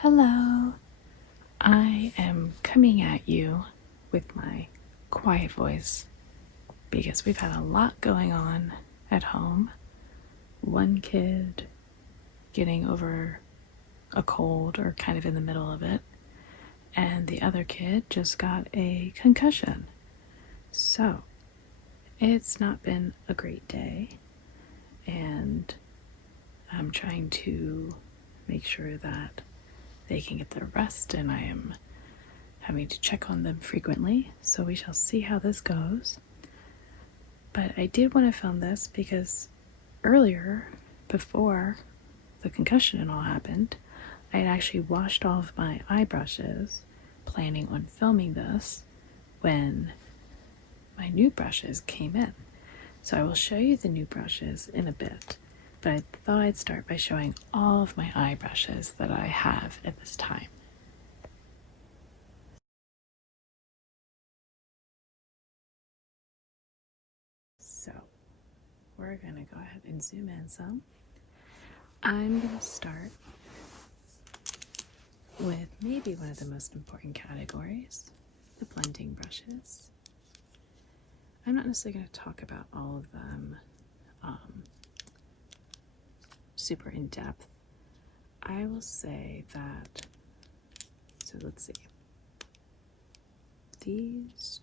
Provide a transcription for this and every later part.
Hello, I am coming at you with my quiet voice because we've had a lot going on at home. One kid getting over a cold or kind of in the middle of it, and the other kid just got a concussion. So, it's not been a great day, and I'm trying to make sure that they can get their rest, and I am having to check on them frequently, so we shall see how this goes. But I did want to film this because earlier, before the concussion and all happened, I had actually washed all of my eye brushes, planning on filming this when my new brushes came in. So I will show you the new brushes in a bit, but I thought I'd start by showing all of my eye brushes that I have at this time. So we're gonna go ahead and zoom in some. I'm gonna start with maybe one of the most important categories, the blending brushes. I'm not necessarily going to talk about all of them super in depth. I will say that, so let's see, these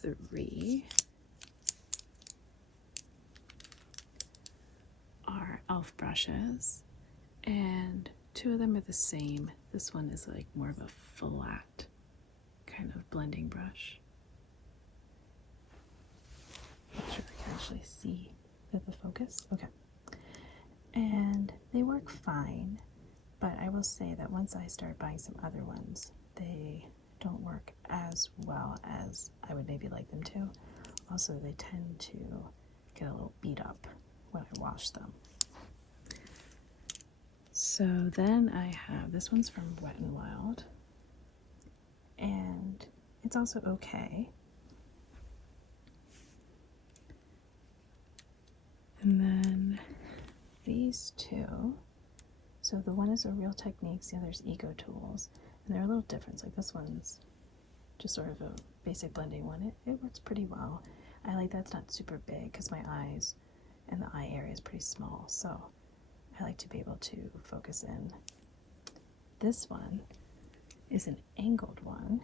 three are e.l.f. brushes, and two of them are the same. This one is like more of a flat kind of blending brush. Make sure I can actually see the focus. Okay. And they work fine, but I will say that once I start buying some other ones, they don't work as well as I would maybe like them to. Also, they tend to get a little beat up when I wash them. So then I have, this one's from Wet n Wild, and it's also okay. And then these two, so the one is a Real Techniques, the other is Ego Tools, and they're a little different. Like this one's just sort of a basic blending one. It works pretty well. I like that it's not super big because my eyes and the eye area is pretty small, so I like to be able to focus in. This one is an angled one,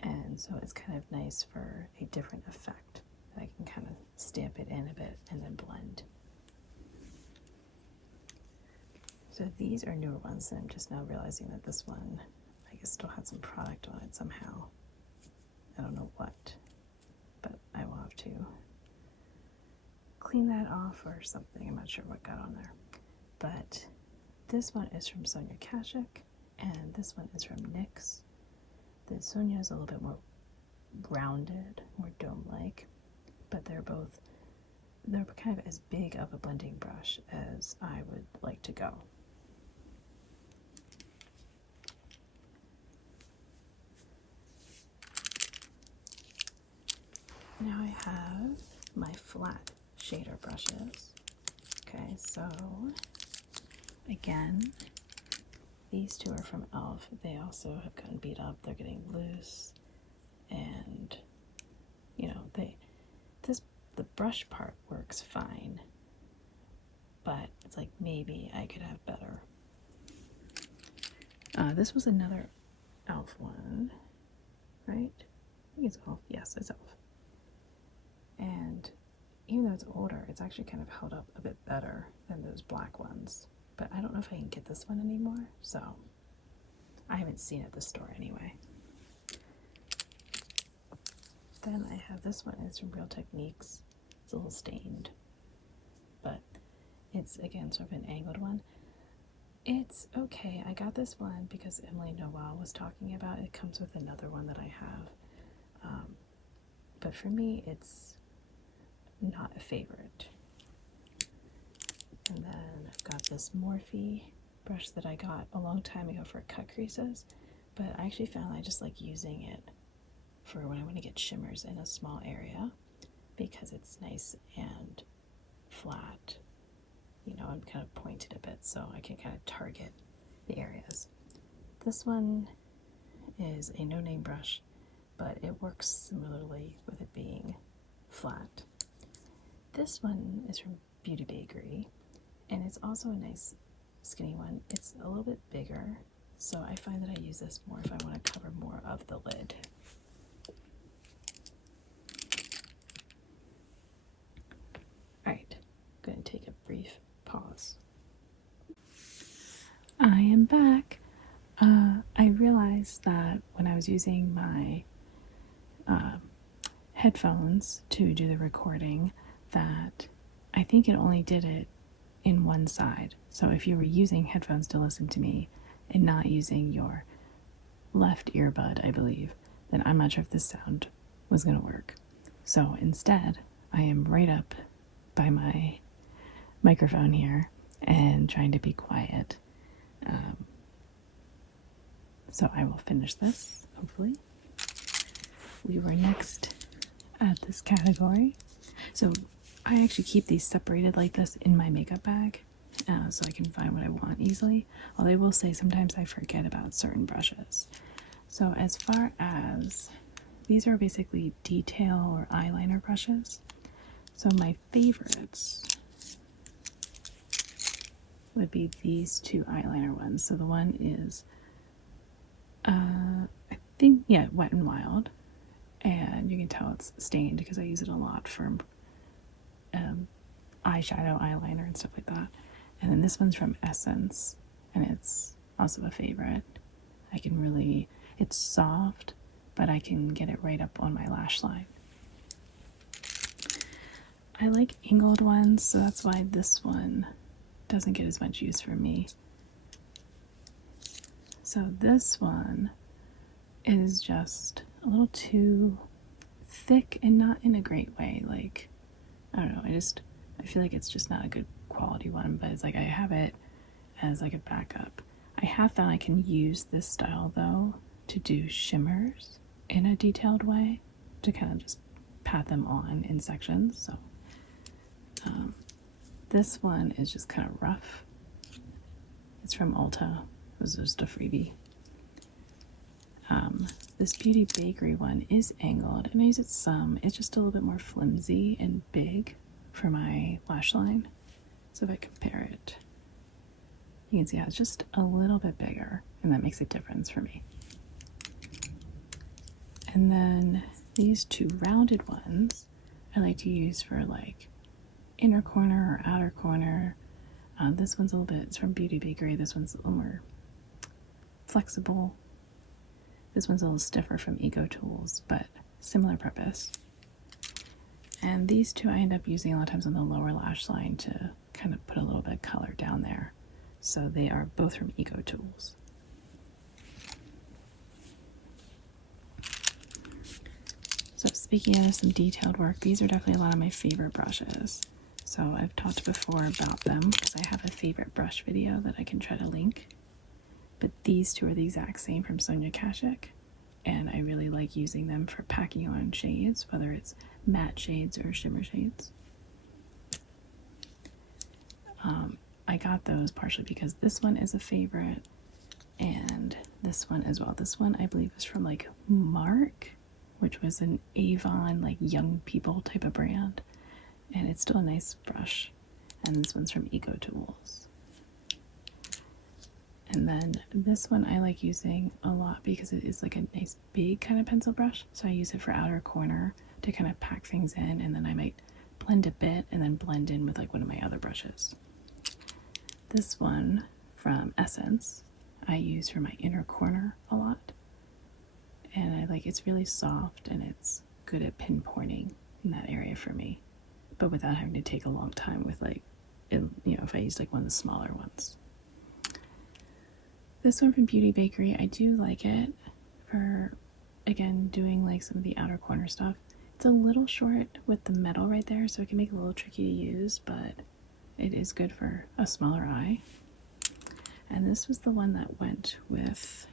and so it's kind of nice for a different effect. I can kind of stamp it in a bit and then blend. So these are newer ones, and I'm just now realizing that this one, I guess, still had some product on it somehow. I don't know what, but I will have to clean that off or something. I'm not sure what got on there. But this one is from Sonia Kashuk, and this one is from NYX. The Sonia is a little bit more rounded, more dome-like, but they're kind of as big of a blending brush as I would like to go. Now I have my flat shader brushes. Okay, so again, these two are from e.l.f. They also have gotten beat up. They're getting loose, and you know, the brush part works fine, but it's like maybe I could have better. This was another e.l.f. one, right? I think it's e.l.f. Yes, it's e.l.f. And even though it's older, it's actually kind of held up a bit better than those black ones. But I don't know if I can get this one anymore, so I haven't seen it at the store anyway. Then I have this one. It's from Real Techniques. It's a little stained, but it's again sort of an angled one. It's okay. I got this one because Emily Noel was talking about it. It comes with another one that I have, but for me, it's not a favorite. And then I've got this Morphe brush that I got a long time ago for cut creases, but I actually found I just like using it for when I want to get shimmers in a small area because it's nice and flat. you know, and kind of pointed a bit so I can kind of target the areas. This one is a no-name brush, but it works similarly with it being flat. This one is from Beauty Bakery, and it's also a nice skinny one. It's a little bit bigger, so I find that I use this more if I want to cover more of the lid. Alright, I'm going to take a brief pause. I am back. I realized that when I was using my headphones to do the recording, that I think it only did it in one side. So if you were using headphones to listen to me and not using your left earbud, I believe, then I'm not sure if this sound was going to work. So instead, I am right up by my microphone here and trying to be quiet. So I will finish this, hopefully. We were next at this category. So I actually keep these separated like this in my makeup bag so I can find what I want easily. Although I will say sometimes I forget about certain brushes. So as far as, these are basically detail or eyeliner brushes. So my favorites would be these two eyeliner ones. So the one is, I think, yeah, Wet n Wild. And you can tell it's stained because I use it a lot for eyeshadow, eyeliner, and stuff like that. And then this one's from Essence, and it's also a favorite. I can really, it's soft, but I can get it right up on my lash line. I like angled ones, so that's why this one doesn't get as much use from me. So this one is just a little too thick, and not in a great way. Like, I don't know, I feel like it's just not a good quality one, but it's like I have it as like a backup. I have found I can use this style though to do shimmers in a detailed way, to kind of just pat them on in sections. So this one is just kind of rough. It's from Ulta. It was just a freebie. This Beauty Bakery one is angled, and I use it some. It's just a little bit more flimsy and big for my lash line. So if I compare it, you can see how it's just a little bit bigger, and that makes a difference for me. And then these two rounded ones I like to use for like inner corner or outer corner. This one's a little bit, it's from Beauty Bakery. This one's a little more flexible. This one's a little stiffer from Eco Tools, but similar purpose. And these two I end up using a lot of times on the lower lash line to kind of put a little bit of color down there. So they are both from Eco Tools. So speaking of some detailed work, these are definitely a lot of my favorite brushes. So I've talked before about them because I have a favorite brush video that I can try to link. But these two are the exact same from Sonia Kashuk, and I really like using them for packing on shades, whether it's matte shades or shimmer shades. I got those partially because this one is a favorite, and this one as well. This one I believe is from like Mark, which was an Avon like young people type of brand, and it's still a nice brush. And this one's from Eco Tools. And then this one I like using a lot because it is like a nice big kind of pencil brush. So I use it for outer corner to kind of pack things in, and then I might blend a bit and then blend in with like one of my other brushes. This one from Essence I use for my inner corner a lot. And I like, it's really soft and it's good at pinpointing in that area for me, but without having to take a long time with like, if I use like one of the smaller ones. This one from Beauty Bakery, I do like it for, again, doing like some of the outer corner stuff. It's a little short with the metal right there, so it can make it a little tricky to use, but it is good for a smaller eye. And this was the one that went with,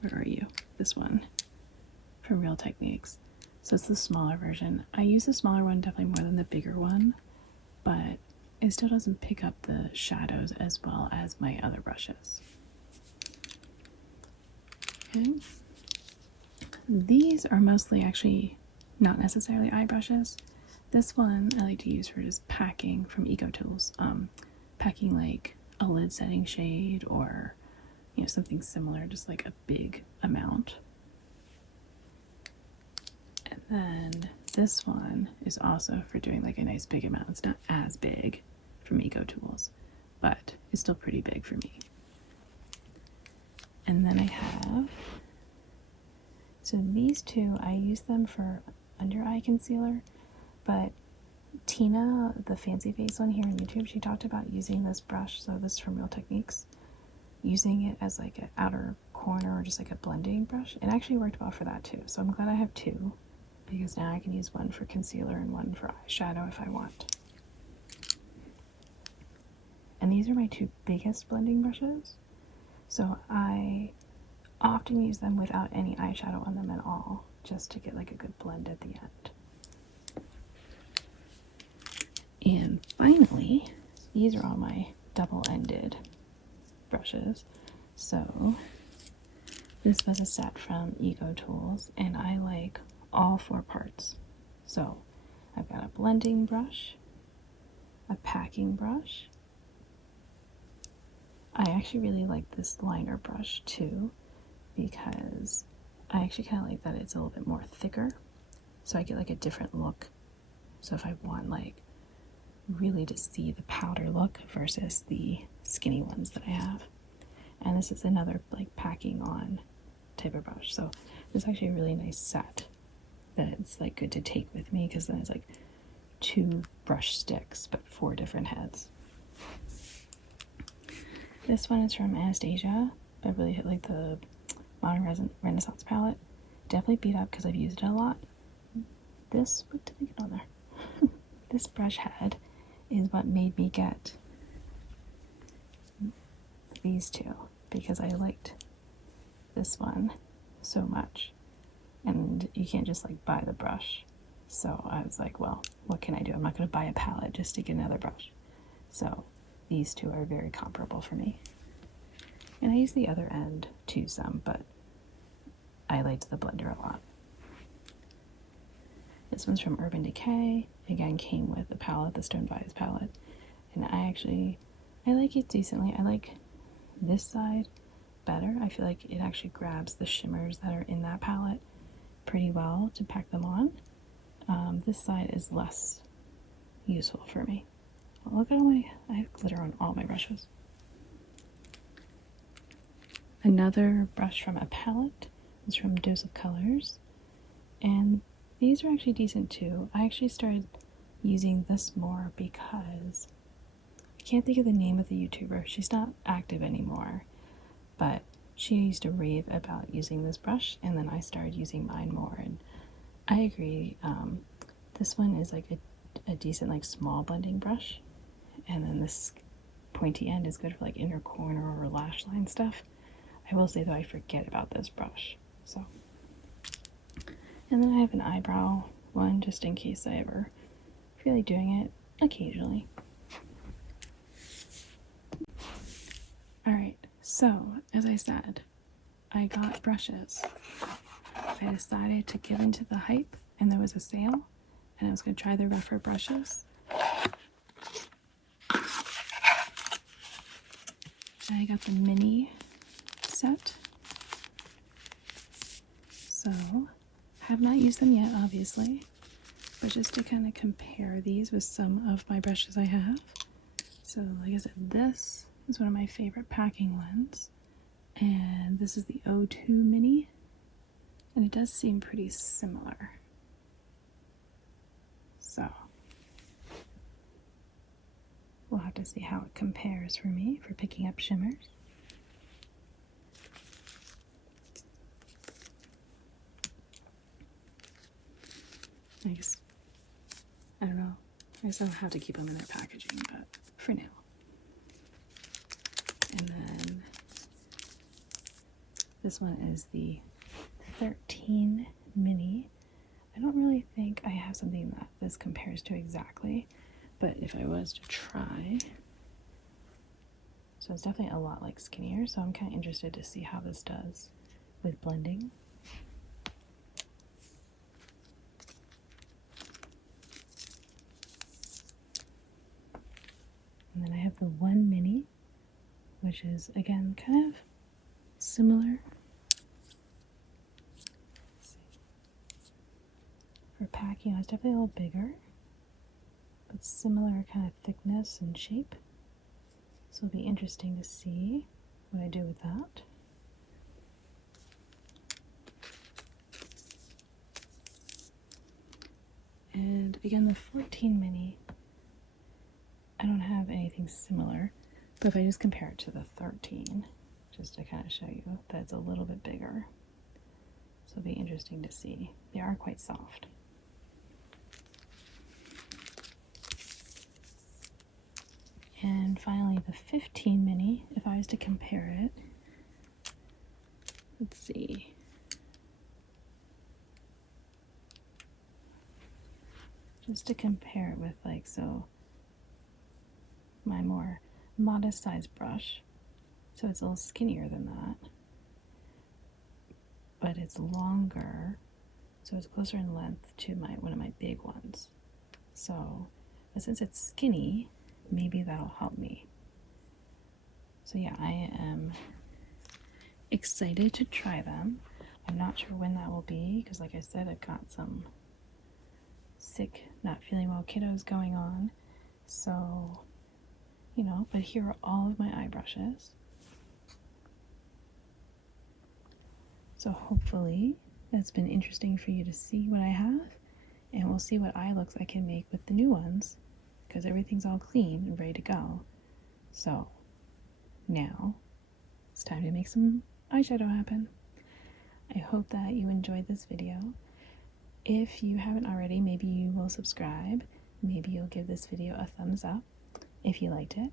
where are you? This one from Real Techniques. So it's the smaller version. I use the smaller one definitely more than the bigger one, but it still doesn't pick up the shadows as well as my other brushes. Okay. These are mostly actually not necessarily eye brushes. This one I like to use for just packing from EcoTools. Packing like a lid setting shade or something similar, just like a big amount. And then this one is also for doing like a nice big amount. It's not as big from EcoTools, but it's still pretty big for me. And then I have, so these two, I use them for under eye concealer, but Tina, the Fancy Face one here on YouTube, she talked about using this brush, so this is from Real Techniques, using it as like an outer corner or just like a blending brush. It actually worked well for that too, so I'm glad I have two, because now I can use one for concealer and one for eyeshadow if I want. And these are my two biggest blending brushes, so I often use them without any eyeshadow on them at all, just to get like a good blend at the end. And finally, these are all my double-ended brushes. So this was a set from EcoTools, and I like all four parts. So I've got a blending brush, a packing brush. I actually really like this liner brush too, because I actually kind of like that it's a little bit more thicker, so I get like a different look. So if I want like really to see the powder look versus the skinny ones that I have. And this is another like packing on type of brush. So this is actually a really nice set that it's like good to take with me, because then it's like 2 brush sticks but 4 different heads. This one is from Anastasia. I really like the Modern Renaissance palette. Definitely beat up because I've used it a lot. This, what did I get on there? This brush head is what made me get these two, because I liked this one so much, and you can't just like buy the brush. So I was like, well, what can I do? I'm not going to buy a palette just to get another brush. So these two are very comparable for me. And I use the other end too some, but I liked the blender a lot. This one's from Urban Decay. Again, came with the palette, the Stone Vise palette. And I like it decently. I like this side better. I feel like it actually grabs the shimmers that are in that palette pretty well to pack them on. This side is less useful for me. Look at I have glitter on all my brushes. Another brush from a palette is from Dose of Colors, and these are actually decent too. I actually started using this more because I can't think of the name of the YouTuber. She's not active anymore, but she used to rave about using this brush, and then I started using mine more, and I agree. This one is like a decent like small blending brush, and then this pointy end is good for like inner corner or lash line stuff. I will say though, I forget about this brush. So, and then I have an eyebrow one just in case I ever feel like doing it occasionally. Alright, so as I said, I got brushes. I decided to give into the hype, and there was a sale, and I was going to try the rougher brushes. I got the mini set. So, have not used them yet, obviously, but just to kind of compare these with some of my brushes I have. So, like I said, this is one of my favorite packing ones, and this is the O2 Mini, and it does seem pretty similar. So, we'll have to see how it compares for me for picking up shimmers. I don't know. I guess I'll have to keep them in their packaging, but for now. And then this one is the 13 Mini. I don't really think I have something that this compares to exactly, But if I was to try, so it's definitely a lot like Skinnier, so I'm kind of interested to see how this does with blending. And then I have the One Mini, which is again kind of similar. For packing, it's definitely a little bigger, but similar kind of thickness and shape. So it'll be interesting to see what I do with that. And again, the 14 mini, I don't have anything similar, but if I just compare it to the 13, just to kind of show you that it's a little bit bigger. So it'll be interesting to see. They are quite soft. And finally, the 15 mini, if I was to compare it, let's see. Just to compare it with, like, so my more modest size brush, so it's a little skinnier than that, but it's longer, so it's closer in length to one of my big ones. So, but since it's skinny, maybe that'll help me. So yeah, I am excited to try them. I'm not sure when that will be, because like I said, I've got some sick, not feeling well kiddos going on. So, you know, but here are all of my eye brushes. So hopefully it's been interesting for you to see what I have, and we'll see what eye looks I can make with the new ones, because everything's all clean and ready to go. So now it's time to make some eyeshadow happen. I hope that you enjoyed this video. If you haven't already, maybe you will subscribe. Maybe you'll give this video a thumbs up if you liked it.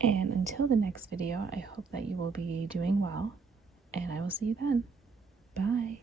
And until the next video, I hope that you will be doing well, and I will see you then. Bye.